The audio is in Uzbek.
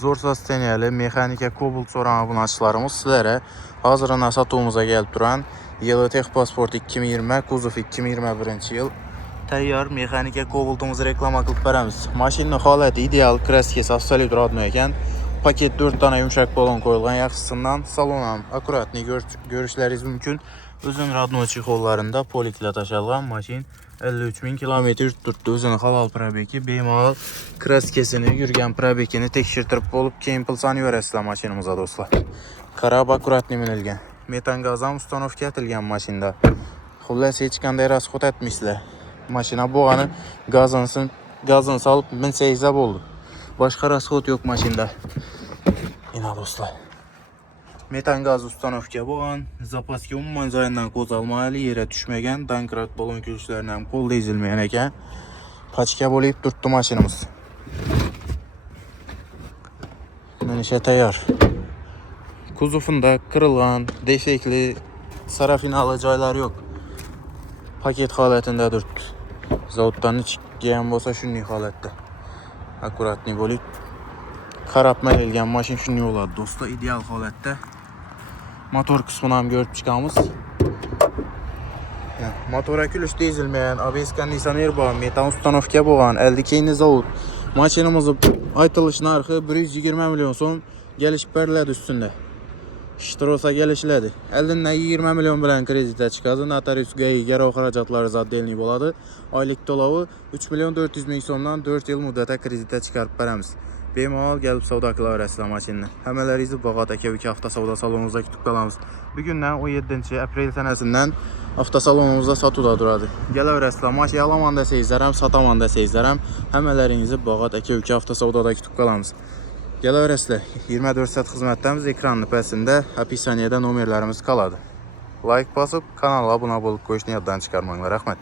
zor sosteniyeli mexanika Cobalt soran abunatçılarımız sizlere hazırına satımıza gelip duran Yılı Texpasport 2020, kuzov 2021 yıl tayyor mexanika Cobalt'ımızı reklama qilib beramiz. Maşinin holati ideal, kraskasi absolut radno ekan. Paket 4 tane yumuşak balon koyulgan, yaxşısından salon ham akkuratni görüşləriz mümkün. Özün radno çixollarında poliklə taşalgan maşin 53.000 kilometr tuttu. Özünün halal probeki, bemalol kraskesini, yurgan probekini tekshirtirib bo'lib, keyin pulsani verasizlar maşinimizga do'stlar. Qarab akkuratni minilgan. Metan gazam ustanovka etilgan mashinada. Xullas hech qanday rasxod etmaysizlar. Maşina bo'g'ani gazini salib minsangizlar bo'ldi. Boshqa rasxod yo'q mashinada. Ina do'stlar. Metan gaz ustanovka bo'lgan, zapaska umuman joyidan qo'zg'almayli, yerga tushmagan, donkrat balon kulishlarini ham qo'lda ezilmagan ekan. Pachka bo'lib turibdi mashinamiz. Minishga tayyor. Kuzovunda kırılgan, defektli, sarafinali joylari yo'q. Paket holatida turibdi. Zavoddan chiqqan bo'lsa shunday holatda. Akkuratni bo'lib qarab maylgan mashin shunday bo'ladi do'stlar, ideal holatda. Motor kısmını ham görüp çıkamiz. Motora kulish ezilmagan, ABS konditsioner bor, metan ustanovka bo'lgan, 50 keyinli zavod. Mashinamizning aytilish narxi 120 million so'm gelishib beriladi ustunda. Shtrosa gelishiladi. Eldan 20 million bilan kreditga chiqadi, notarius garov xarajatlari zaddelniy bo'ladi. Oylik to'lovi 3 million 400 ming so'mdan 4 yil muddatga kreditga chiqarib beramiz. Bemalol gelip savdo qilaverasizlar mashinani. Hammalaringizni Bog'ot aka avtosavdo salonimizda kutib qolamiz. Bugundan 17-aprel sanasidan avtosalonimizda sotuvda turadi. Kelaverasizlar, mashina olaman desangizlar ham, sotaman desangizlar ham hammalaringizni Bog'ot aka avtosavdoda kutib qolamiz. Kelaverasizlar, 24 soat xizmatdamiz. Ekranning pastida opisaniyada nomerlarimiz qoladi. Like bosib, kanalga obuna bo'lib qo'yishni yoddan chiqarmanglar. Rahmat.